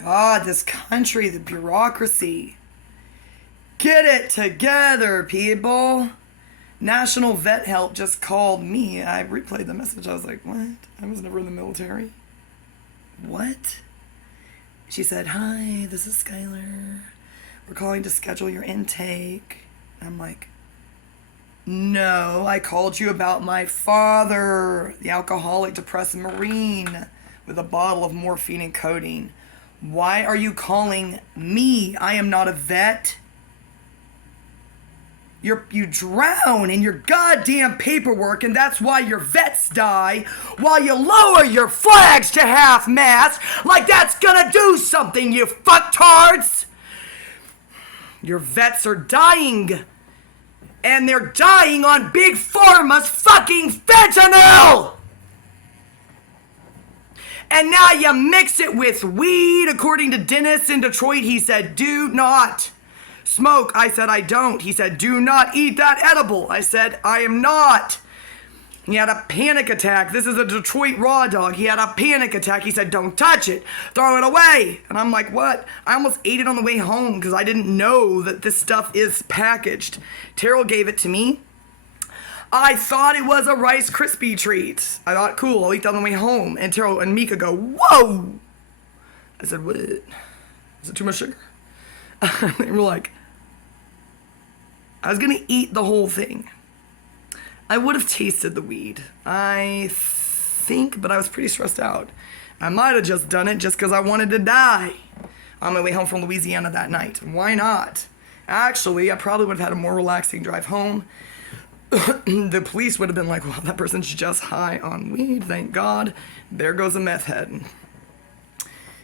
God, this country, the bureaucracy. Get it together, people. National Vet Help just called me. I replayed the message. I was like, what? I was never in the military. What? She said, hi, this is Skylar. We're calling to schedule your intake. I'm like, no, I called you about my father, the alcoholic, depressed Marine with a bottle of morphine and codeine. Why are you calling me? I am not a vet. You drown in your goddamn paperwork, and that's why your vets die, while you lower your flags to half-mast like that's gonna do something, you fucktards! Your vets are dying, and they're dying on Big Pharma's fucking fentanyl! And now you mix it with weed. According to Dennis in Detroit, he said, do not smoke. I said, I don't. He said, do not eat that edible. I said, I am not. He had a panic attack. This is a Detroit raw dog. He had a panic attack. He said, don't touch it. Throw it away. And I'm like, what? I almost ate it on the way home because I didn't know that this stuff is packaged. Terrell gave it to me. I thought it was a Rice Krispie treat. I thought, cool, I'll eat that on the way home. And Terrell and Mika go, whoa! I said, what? Is it too much sugar? They were like, I was gonna eat the whole thing. I would have tasted the weed, I think, but I was pretty stressed out. I might have just done it just because I wanted to die on my way home from Louisiana that night. Why not? Actually, I probably would have had a more relaxing drive home. The police would have been like, well, that person's just high on weed, thank God. There goes a meth head. And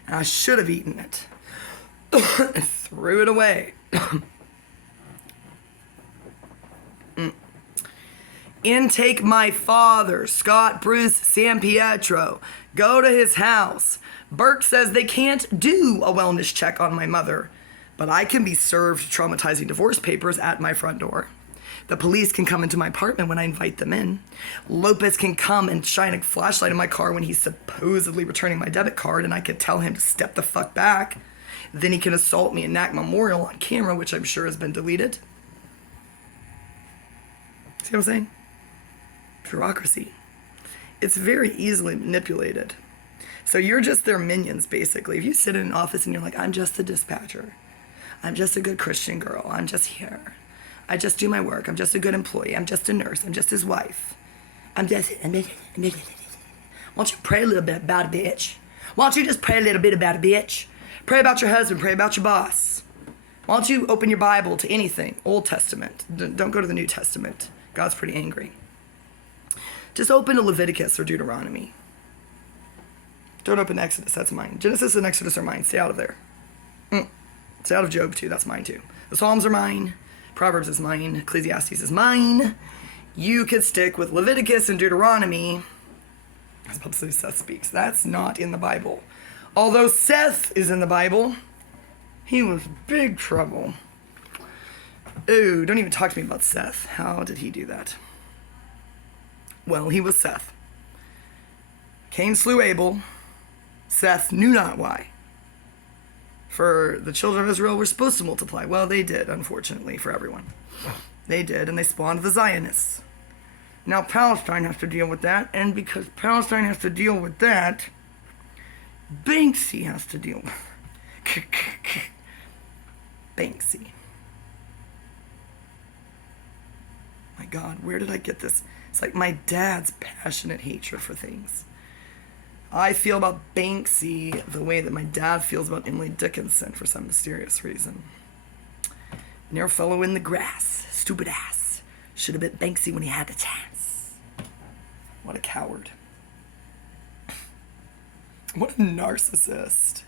I should have eaten it. And threw it away. Intake my father, Scott Bruce San Pietro. Go to his house. Burke says they can't do a wellness check on my mother, but I can be served traumatizing divorce papers at my front door. The police can come into my apartment when I invite them in. Lopez can come and shine a flashlight in my car when he's supposedly returning my debit card, and I could tell him to step the fuck back. Then he can assault me in Knack Memorial on camera, which I'm sure has been deleted. See what I'm saying? Bureaucracy. It's very easily manipulated. So you're just their minions, basically. If you sit in an office and you're like, I'm just the dispatcher. I'm just a good Christian girl. I'm just here. I just do my work. I'm just a good employee. I'm just a nurse. I'm just his wife. Why don't you pray a little bit about a bitch? Why don't you just pray a little bit about a bitch? Pray about your husband. Pray about your boss. Why don't you open your Bible to anything? Old Testament. Don't go to the New Testament. God's pretty angry. Just open to Leviticus or Deuteronomy. Don't open Exodus. That's mine. Genesis and Exodus are mine. Stay out of there. Stay out of Job too. That's mine too. The Psalms are mine. Proverbs is mine. Ecclesiastes is mine. You could stick with Leviticus and Deuteronomy. I was about to say Seth speaks. That's not in the Bible. Although Seth is in the Bible, he was big trouble. Ooh, don't even talk to me about Seth. How did he do that? Well, he was Seth. Cain slew Abel. Seth knew not why. For the children of Israel were supposed to multiply. Well, they did, unfortunately, for everyone. They did, and they spawned the Zionists. Now Palestine has to deal with that, and because Palestine has to deal with that, Banksy has to deal with Banksy. My God, where did I get this? It's like my dad's passionate hatred for things. I feel about Banksy the way that my dad feels about Emily Dickinson for some mysterious reason. Near fellow in the grass, stupid ass. Should have been Banksy when he had the chance. What a coward. What a narcissist.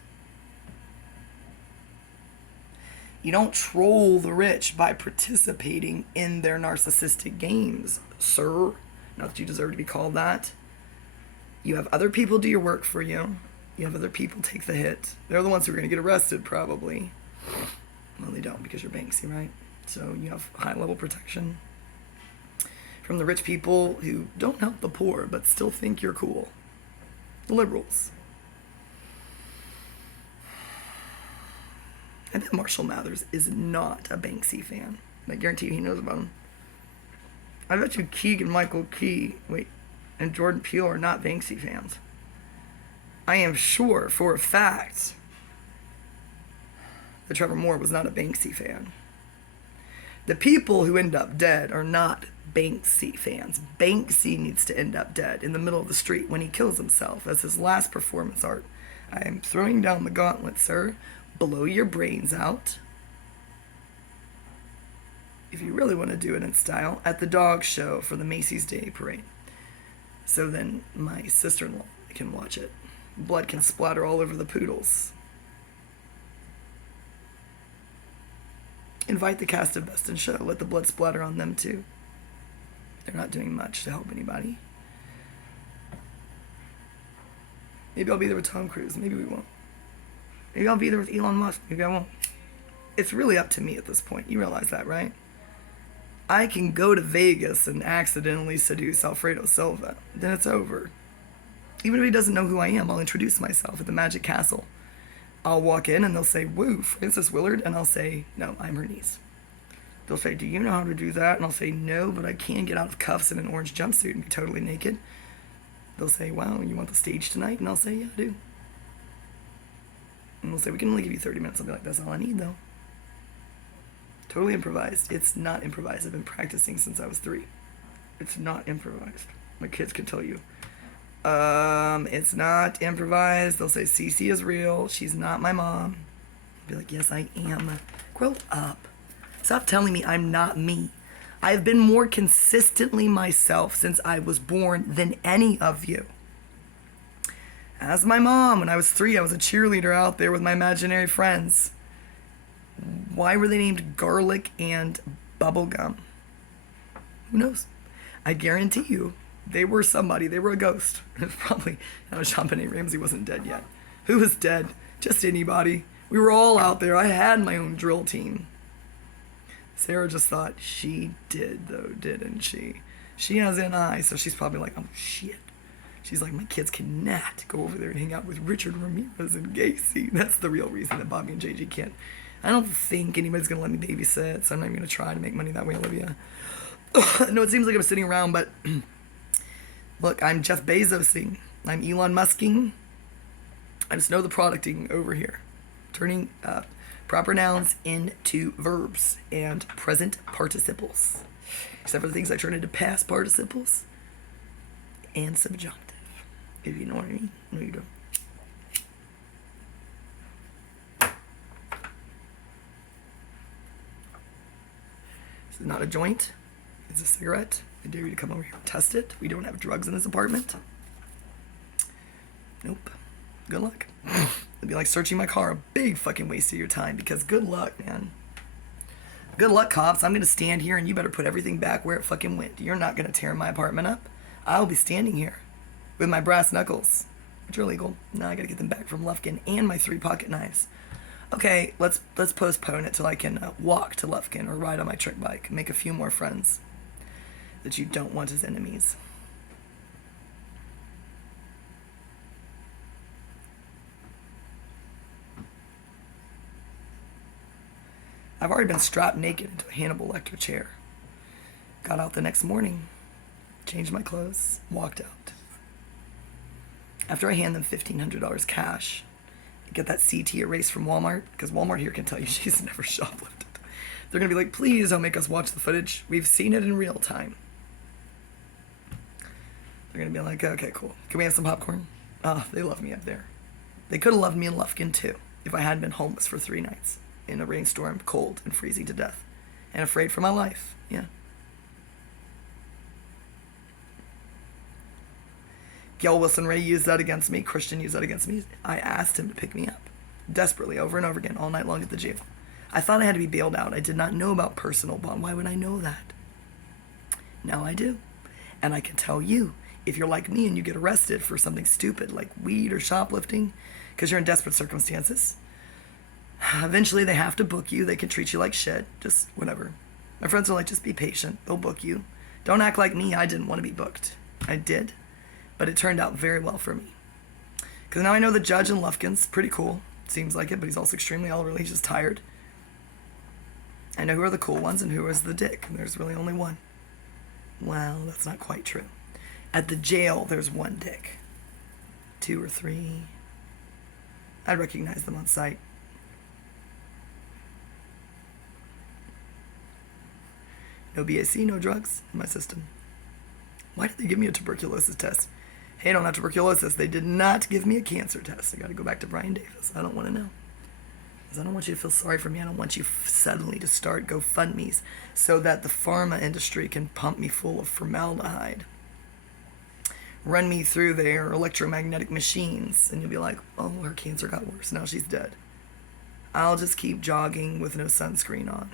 You don't troll the rich by participating in their narcissistic games, sir. Not that you deserve to be called that. You have other people do your work for you. You have other people take the hit. They're the ones who are going to get arrested, probably. Well, they don't because you're Banksy, right? So you have high-level protection from the rich people who don't help the poor but still think you're cool. The liberals. I bet Marshall Mathers is not a Banksy fan. I guarantee you he knows about him. I bet you Keegan-Michael Key, and Jordan Peele are not Banksy fans. I am sure for a fact that Trevor Moore was not a Banksy fan. The people who end up dead are not Banksy fans. Banksy needs to end up dead in the middle of the street when he kills himself as his last performance art. I am throwing down the gauntlet, sir. Blow your brains out. If you really want to do it in style, at the dog show for the Macy's Day Parade. So then my sister-in-law can watch it. Blood can splatter all over the poodles. Invite the cast of Best in Show. Let the blood splatter on them too. They're not doing much to help anybody. Maybe I'll be there with Tom Cruise. Maybe we won't. Maybe I'll be there with Elon Musk. Maybe I won't. It's really up to me at this point. You realize that, right? I can go to Vegas and accidentally seduce Alfredo Silva. Then it's over. Even if he doesn't know who I am, I'll introduce myself at the Magic Castle. I'll walk in and they'll say, "Woo, Frances Willard," and I'll say, "No, I'm her niece." They'll say, "Do you know how to do that?" And I'll say, "No, but I can get out of cuffs in an orange jumpsuit and be totally naked." They'll say, "Wow, you want the stage tonight?" And I'll say, "Yeah, I do." And they'll say, "We can only give you 30 minutes. I'll be like, "That's all I need, though." Totally improvised. It's not improvised. I've been practicing since I was 3. It's not improvised. My kids can tell you. It's not improvised. They'll say, "Cece is real. She's not my mom." I'll be like, "Yes, I am." Grow up. Stop telling me I'm not me. I have been more consistently myself since I was born than any of you. As my mom, when I was 3, I was a cheerleader out there with my imaginary friends. Why were they named Garlic and Bubblegum? Who knows? I guarantee you, they were somebody. They were a ghost. It was probably, JonBenet Ramsey wasn't dead yet. Who was dead? Just anybody. We were all out there. I had my own drill team. Sarah just thought she did, though, didn't she? She has an eye, so she's probably like, "Oh, shit." She's like, "My kids cannot go over there and hang out with Richard Ramirez and Gacy." That's the real reason that Bobby and JG can't. I don't think anybody's going to let me babysit, so I'm not even going to try to make money that way, Olivia. No, it seems like I'm sitting around, but look, I'm Jeff Bezosing. I'm Elon Musking. I just know the producting over here. Turning proper nouns into verbs and present participles. Except for the things I turn into past participles and subjunctive. If you know what I mean. No, you don't. This is not a joint. It's a cigarette. I dare you to come over here and test it. We don't have drugs in this apartment. Nope. Good luck. It'd be like searching my car. A big fucking waste of your time, because good luck, man. Good luck, cops. I'm going to stand here and you better put everything back where it fucking went. You're not going to tear my apartment up. I'll be standing here with my brass knuckles, which are illegal. Now I got to get them back from Lufkin and my 3 pocket knives. Okay, let's postpone it till I can walk to Lufkin or ride on my trick bike. Make a few more friends that you don't want as enemies. I've already been strapped naked into a Hannibal Lecter chair. Got out the next morning, changed my clothes, walked out. After I hand them $1,500 cash, get that CT erase from Walmart, because Walmart here can tell you she's never shoplifted. They're going to be like, "Please don't make us watch the footage. We've seen it in real time." They're going to be like, "Okay, cool. Can we have some popcorn?" Oh, they love me up there. They could have loved me in Lufkin, too, if I hadn't been homeless for 3 nights. In a rainstorm, cold and freezing to death. And afraid for my life. Yeah. Gail Wilson Ray used that against me. Christian used that against me. I asked him to pick me up. Desperately, over and over again, all night long at the jail. I thought I had to be bailed out. I did not know about personal bond. Why would I know that? Now I do. And I can tell you, if you're like me and you get arrested for something stupid like weed or shoplifting, because you're in desperate circumstances, eventually they have to book you. They can treat you like shit. Just whatever. My friends are like, "Just be patient. They'll book you. Don't act like me. I didn't want to be booked." I did. But it turned out very well for me. Because now I know the judge in Lufkin's pretty cool. seems like it, but he's also extremely elderly. He's just tired. I know who are the cool ones and who is the dick. There's really only one. Well, that's not quite true. At the jail, there's one dick. 2 or 3. I'd recognize them on sight. No BAC, no drugs in my system. Why did they give me a tuberculosis test? Hey, I don't have tuberculosis. They did not give me a cancer test. I got to go back to Brian Davis. I don't want to know. Because I don't want you to feel sorry for me. I don't want you suddenly to start GoFundMes so that the pharma industry can pump me full of formaldehyde. Run me through their electromagnetic machines. And you'll be like, oh, her cancer got worse. Now she's dead. I'll just keep jogging with no sunscreen on.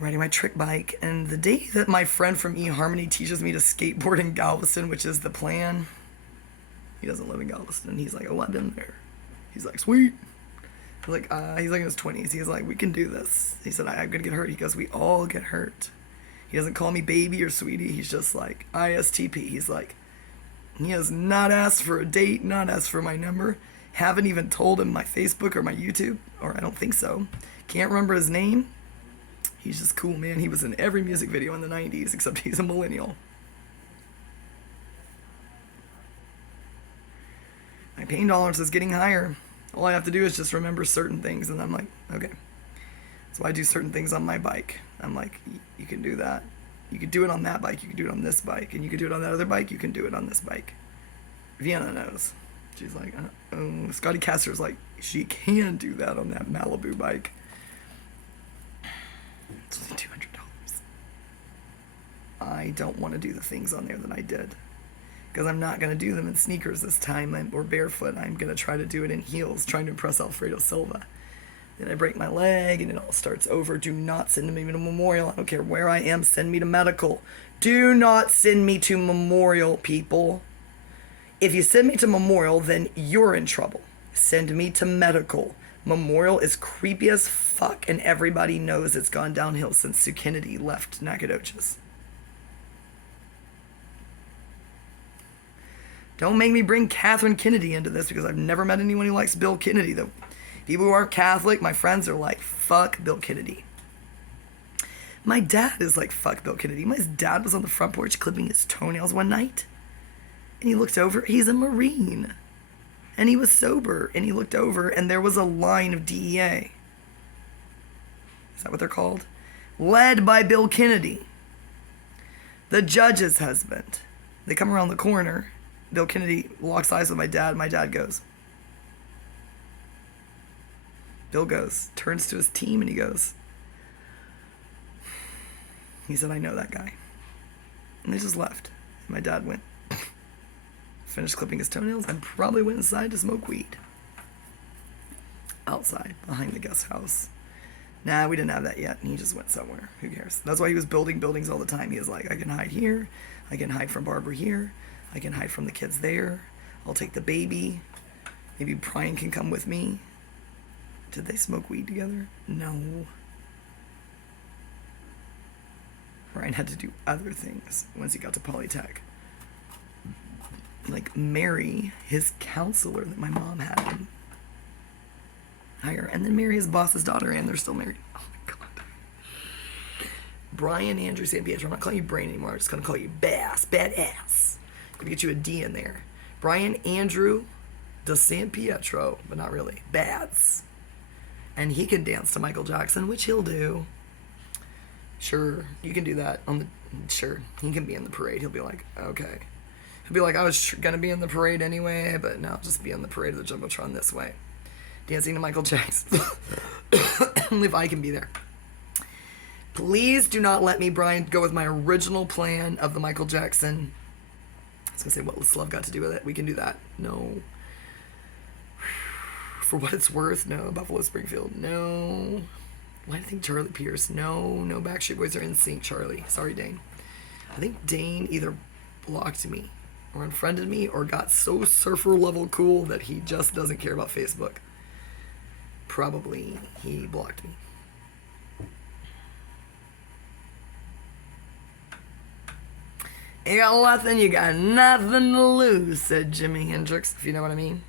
Riding my trick bike, and the day that my friend from eHarmony teaches me to skateboard in Galveston, which is the plan, he doesn't live in Galveston, he's like, oh, I've been there. He's like, sweet. He's like in his 20s. He's like, we can do this. He said, I'm gonna get hurt. He goes, we all get hurt. He doesn't call me baby or sweetie. He's just like, ISTP. He's like, he has not asked for a date, not asked for my number, haven't even told him my Facebook or my YouTube, or I don't think so. Can't remember his name. He's just cool, man. He was in every music video in the 90s, except he's a millennial. My pain tolerance is getting higher. All I have to do is just remember certain things, and I'm like, okay. So I do certain things on my bike. I'm like, you can do that. You can do it on that bike. You can do it on this bike. And you can do it on that other bike. You can do it on this bike. Vienna knows. She's like, oh. Scotty Castor's like, she can do that on that Malibu bike. It's only $200. I don't want to do the things on there that I did. Because I'm not going to do them in sneakers this time, or barefoot. I'm going to try to do it in heels, trying to impress Alfredo Silva. Then I break my leg, and it all starts over. Do not send me to Memorial. I don't care where I am. Send me to medical. Do not send me to Memorial, people. If you send me to Memorial, then you're in trouble. Send me to medical. Memorial is creepy as fuck, and everybody knows it's gone downhill since Sue Kennedy left Nacogdoches. Don't make me bring Catherine Kennedy into this, because I've never met anyone who likes Bill Kennedy. The people who aren't Catholic, my friends, are like, fuck Bill Kennedy. My dad is like, fuck Bill Kennedy. My dad was on the front porch clipping his toenails one night, and he looked over. He's a Marine. And he was sober, and he looked over, and there was a line of DEA. Is that what they're called? Led by Bill Kennedy, the judge's husband. They come around the corner. Bill Kennedy locks eyes with my dad. My dad goes. Bill goes, turns to his team, and he goes. He said, I know that guy. And they just left. My dad went. Finished clipping his toenails, and probably went inside to smoke weed. Outside, behind the guest house. Nah, we didn't have that yet, and he just went somewhere. Who cares? That's why he was building buildings all the time. He was like, I can hide here. I can hide from Barbara here. I can hide from the kids there. I'll take the baby. Maybe Brian can come with me. Did they smoke weed together? No. Brian had to do other things once he got to Polytech. Like marry his counselor that my mom had him hire, and then marry his boss's daughter, and they're still married. Oh my god. Brian Andrew San Pietro. I'm not calling you Brain anymore. I'm just gonna call you Bass. Badass. Gonna get you a D in there. Brian Andrew de San Pietro, but not really. Bads. And he can dance to Michael Jackson, which he'll do. Sure, you can do that on the. Sure, he can be in the parade. He'll be like, okay. He'll be like, I was gonna be in the parade anyway, but now I'll just be on the parade of the Jumbotron this way. Dancing to Michael Jackson. If I can be there. Please do not let me, Brian, go with my original plan of the Michael Jackson. I was gonna say, what's love got to do with it? We can do that. No. For what it's worth, no. Buffalo Springfield, no. Why do I think Charlie Pierce? No Backstreet Boys are in sync, Charlie. Sorry, Dane. I think Dane either blocked me or unfriended me, or got so surfer level cool that he just doesn't care about Facebook. Probably he blocked me. You got nothing to lose, said Jimi Hendrix, if you know what I mean.